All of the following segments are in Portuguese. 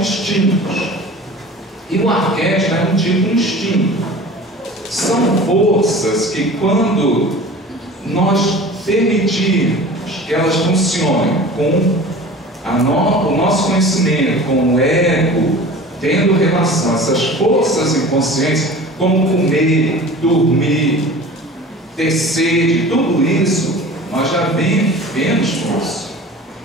distintos. E o arquétipo é um tipo instinto. São forças que, quando nós permitirmos que elas funcionem com o nosso conhecimento, com o ego, tendo relação a essas forças inconscientes, como comer, dormir, ter sede, tudo isso, nós já vemos com isso.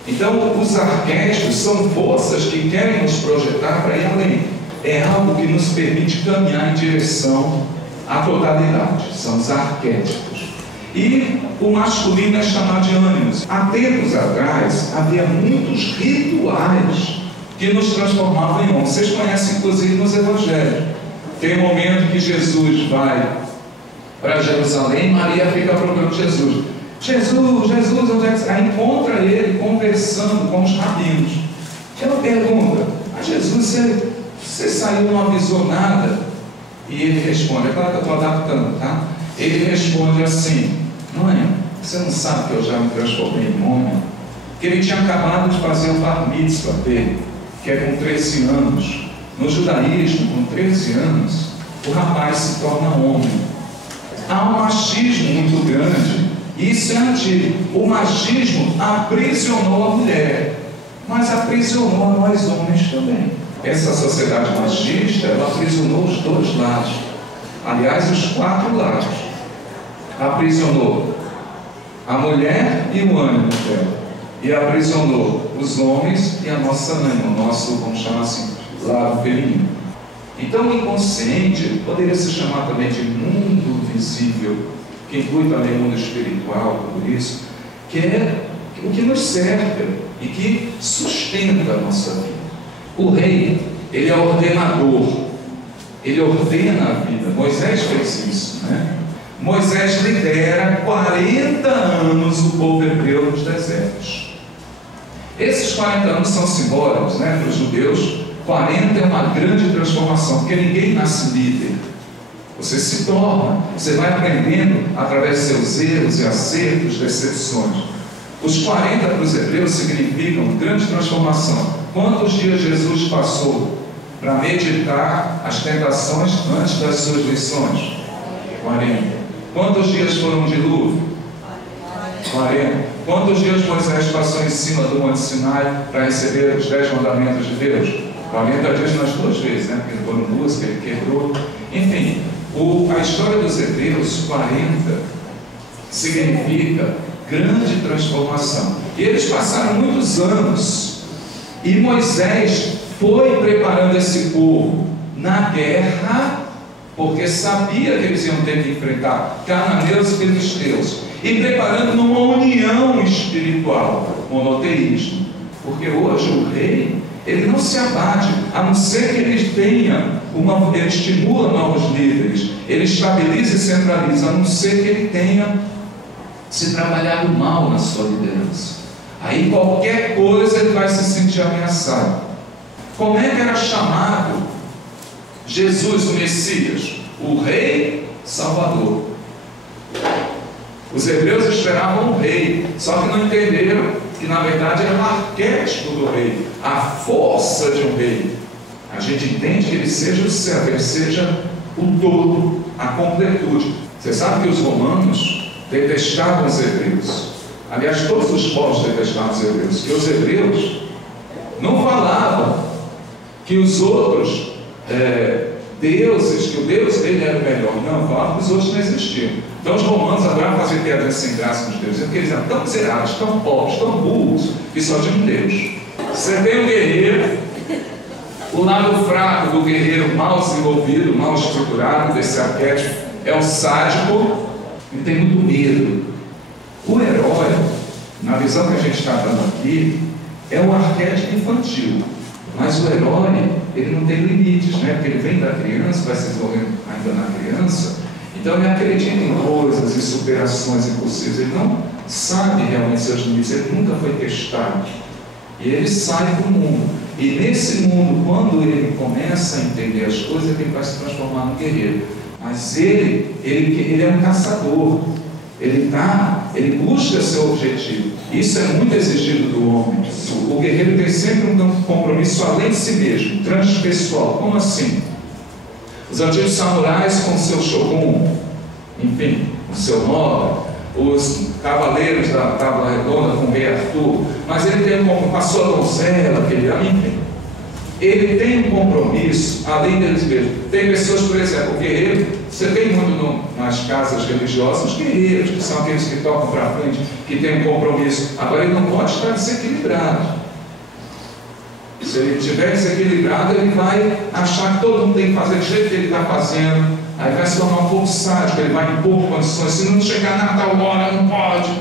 Então, os arquétipos são forças que querem nos projetar para ir além. É algo que nos permite caminhar em direção à totalidade. São os arquétipos. E o masculino é chamado de ânimos. Há tempos atrás, havia muitos rituais que nos transformavam em homens. Vocês conhecem, inclusive, nos evangelhos. Tem um momento que Jesus vai para Jerusalém, Maria fica procurando Jesus. Jesus, onde é que você... Aí encontra ele conversando com os rabinos. Ela pergunta: Jesus, você saiu, não avisou nada? E ele responde, é claro que eu estou adaptando, tá? Ele responde assim: mãe, você não sabe que eu já me transformei em homem? Que ele tinha acabado de fazer o bar mitzvah dele, que é com 13 anos. No judaísmo, com 13 anos, o rapaz se torna homem. Há um machismo muito grande. Isso é antigo. O machismo aprisionou a mulher, mas aprisionou a nós homens também. Essa sociedade machista, ela aprisionou os dois lados. Aliás, os 4 lados. Aprisionou a mulher e o ânimo dela. E aprisionou os homens e a nossa ânima, o nosso, vamos chamar assim, lado feminino. Então, o inconsciente poderia se chamar também de mundo visível, que inclui também o mundo espiritual, tudo isso, que é o que nos cerca e que sustenta a nossa vida. O rei, ele é ordenador, ele ordena a vida. Moisés fez isso, né? Moisés lidera 40 anos o povo hebreu nos desertos. Esses 40 anos são simbólicos, né? Para os judeus, 40 é uma grande transformação, porque ninguém nasce líder. Você se torna, você vai aprendendo através de seus erros e acertos, decepções. Os 40 para os hebreus significam grande transformação. Quantos dias Jesus passou para meditar as tentações antes das suas lições? 40. Quantos dias foram um dilúvio? 40. Quantos dias Moisés passou em cima do Monte Sinai para receber os 10 mandamentos de Deus? 40 dias nas 2 vezes, né? Porque foram 2 que ele quebrou. Enfim, a história dos hebreus, 40, significa grande transformação. E eles passaram muitos anos. E Moisés foi preparando esse povo na guerra, porque sabia que eles iam ter que enfrentar cananeus e filisteus, e preparando numa união espiritual, monoteísmo. Porque hoje o rei, ele não se abate, a não ser que ele tenha ele estimula novos líderes, ele estabiliza e centraliza, a não ser que ele tenha se trabalhado mal na sua liderança. Aí qualquer coisa ele vai se sentir ameaçado. Como é que era chamado Jesus, o Messias? O Rei Salvador. Os hebreus esperavam um rei, só que não entenderam que na verdade era um arquétipo do rei, a força de um rei. A gente entende que ele seja o céu, que ele seja o todo, a completude. Você sabe que os romanos detestavam os hebreus. Aliás, todos os povos detestavam os hebreus, que os hebreus não falavam que os outros deuses, que o Deus dele era o melhor. Não, falavam que os outros não existiam. Então os romanos adoravam fazer piadas sem graça nos deuses, porque eles eram tão miseráveis, tão pobres, tão burros, que só tinha um Deus. Você tem um guerreiro, o lado fraco do guerreiro mal desenvolvido, mal estruturado, desse arquétipo, é o sádico, e tem muito medo. O herói, na visão que a gente está dando aqui, é o arquétipo infantil. Mas o herói, ele não tem limites, né? Porque ele vem da criança, vai se desenvolvendo ainda na criança, então ele acredita em coisas e superações impossíveis, ele não sabe realmente seus limites, ele nunca foi testado. E ele sai do mundo. E nesse mundo, quando ele começa a entender as coisas, ele vai se transformar num guerreiro. Mas ele é um caçador. Ele está ele busca seu objetivo. Isso é muito exigido do homem. O guerreiro tem sempre um compromisso além de si mesmo, transpessoal. Como assim? Os antigos samurais com seu shogun, enfim, o seu nobre, os cavaleiros da Tábua Redonda com o rei Arthur, mas ele tem com a sua donzela, enfim. Ele tem um compromisso além deles mesmos. Tem pessoas, por exemplo, o guerreiro, você tem muito nas casas religiosas, os guerreiros, que são aqueles que tocam para frente, que têm um compromisso. Agora ele não pode estar desequilibrado. Se ele estiver desequilibrado, ele vai achar que todo mundo tem que fazer do jeito que ele está fazendo. Aí vai se tornar um pouco sádico, ele vai impor condições. Se não chegar na tal hora, não pode.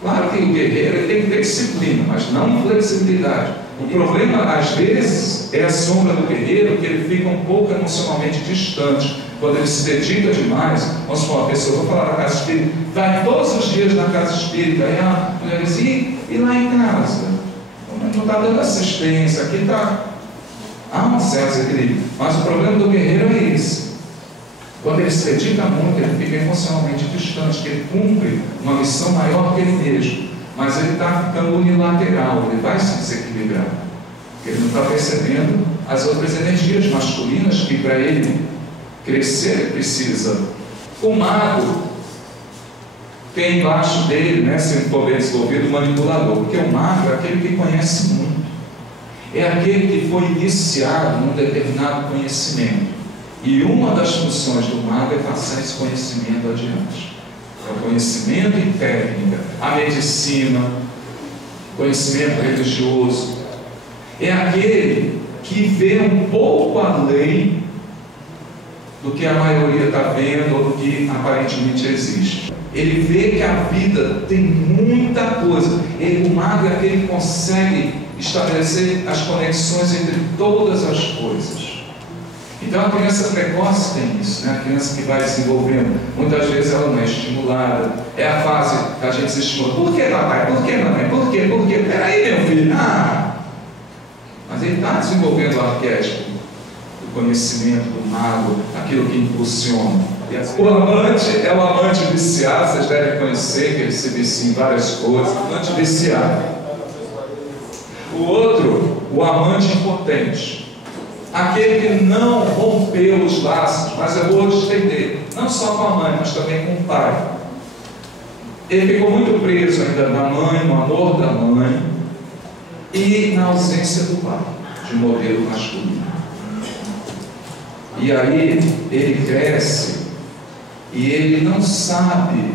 Claro que o guerreiro ele tem que ter disciplina, mas não flexibilidade. O problema, às vezes, é a sombra do guerreiro, que ele fica um pouco emocionalmente distante. Quando ele se dedica demais, vamos supor, uma pessoa, vou falar da casa espírita, vai todos os dias na casa espírita, aí a mulher diz, e lá em casa? Não está dando assistência, aqui está. Há um certo equilíbrio. Mas o problema do guerreiro é esse. Quando ele se dedica muito, ele fica emocionalmente distante, que ele cumpre uma missão maior que ele mesmo. Mas ele está ficando unilateral, ele vai se desequilibrar. Ele não está percebendo as outras energias masculinas que para ele crescer ele precisa. O mago tem embaixo dele, né, se for bem desenvolvido, o manipulador, porque o mago é aquele que conhece muito. É aquele que foi iniciado num determinado conhecimento. E uma das funções do mago é passar esse conhecimento adiante. É o conhecimento e técnica, a medicina, conhecimento religioso. É aquele que vê um pouco além do que a maioria está vendo ou do que aparentemente existe. Ele vê que a vida tem muita coisa. O mago é aquele que consegue estabelecer as conexões entre todas as coisas. Então a criança precoce tem isso, né? A criança que vai desenvolvendo, muitas vezes ela não é estimulada. É a fase que a gente se estimula. Por que papai? Por que mamãe? Por quê? Por quê? Peraí, meu filho. Mas ele está desenvolvendo o arquétipo do conhecimento do mago, aquilo que impulsiona. O amante é o amante viciado, vocês devem conhecer, que ele se vicia em várias coisas. Amante viciado. O outro, o amante impotente. Aquele que não rompeu os laços, mas eu vou estender, não só com a mãe, mas também com o pai. Ele ficou muito preso ainda na mãe, no amor da mãe e na ausência do pai, de modelo masculino. E aí ele cresce e ele não sabe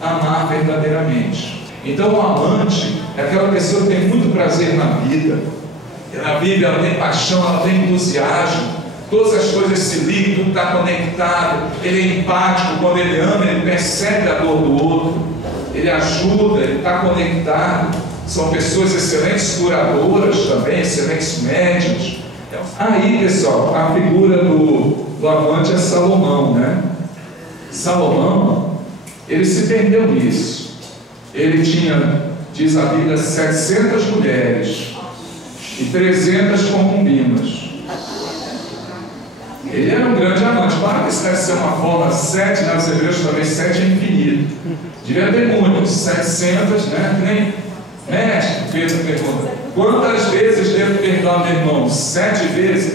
amar verdadeiramente. Então o amante é aquela pessoa que tem muito prazer na vida. Ela vive, ela tem paixão, ela tem entusiasmo, todas as coisas se ligam, tudo está conectado. Ele é empático, quando ele ama, ele percebe a dor do outro, ele ajuda, ele está conectado. São pessoas excelentes curadoras também, excelentes médiuns. Aí, pessoal, a figura do amante é Salomão, né? Salomão, ele se perdeu nisso. Ele tinha, diz a Bíblia, 700 mulheres e 300 concubinas. Ele era um grande amante. Para que isso deve ser uma forma 7, né? Os hebreus também 7 é infinito. Devia ter muitos, 700, né? Nem mestre fez a pergunta: quantas vezes devo perdoar meu irmão? 7 vezes?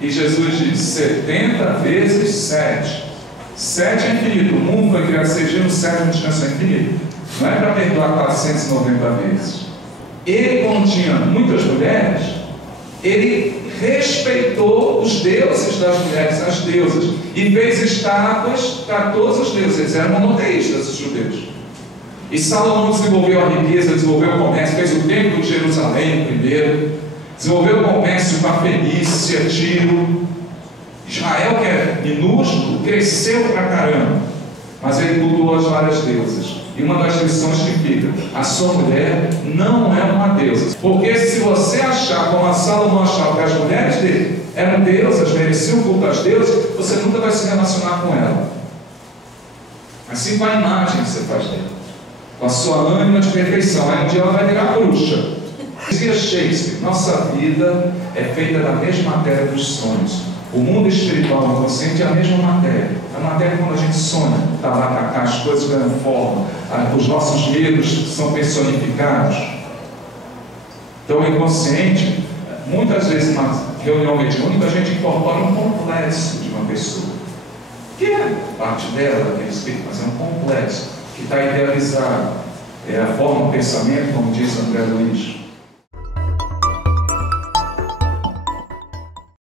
E Jesus diz 70 vezes 7. 7 é infinito. O mundo foi criado 6 dias, no 7 dimensão infinita. Não é para perdoar 490 vezes. Ele, quando tinha muitas mulheres, ele respeitou os deuses das mulheres, as deusas, e fez estátuas para todos os deuses. Eles eram monoteístas, os judeus. E Salomão desenvolveu a riqueza, desenvolveu o comércio, fez o templo de Jerusalém primeiro, desenvolveu o comércio com a Fenícia, Tiro. Israel, que é minúsculo, cresceu pra caramba, mas ele cultuou as várias deusas. E uma das lições que fica: a sua mulher não é uma deusa. Porque se você achar, como a Salomão achava, que as mulheres dele eram deusas, mereciam culto às deusas, você nunca vai se relacionar com ela. Assim com a imagem que você faz dela, com a sua ânima de perfeição. Aí um dia ela vai virar bruxa. Dizia Shakespeare: nossa vida é feita da mesma matéria dos sonhos. O mundo espiritual do inconsciente é a mesma matéria. A matéria, quando a gente sonha, tabacacá, as coisas ganham forma, os nossos medos são personificados. Então, o inconsciente, muitas vezes na reunião mediúnica, a gente incorpora um complexo de uma pessoa, que é parte dela, daquele espírito, mas é um complexo que está idealizado. É a forma do pensamento, como diz André Luiz.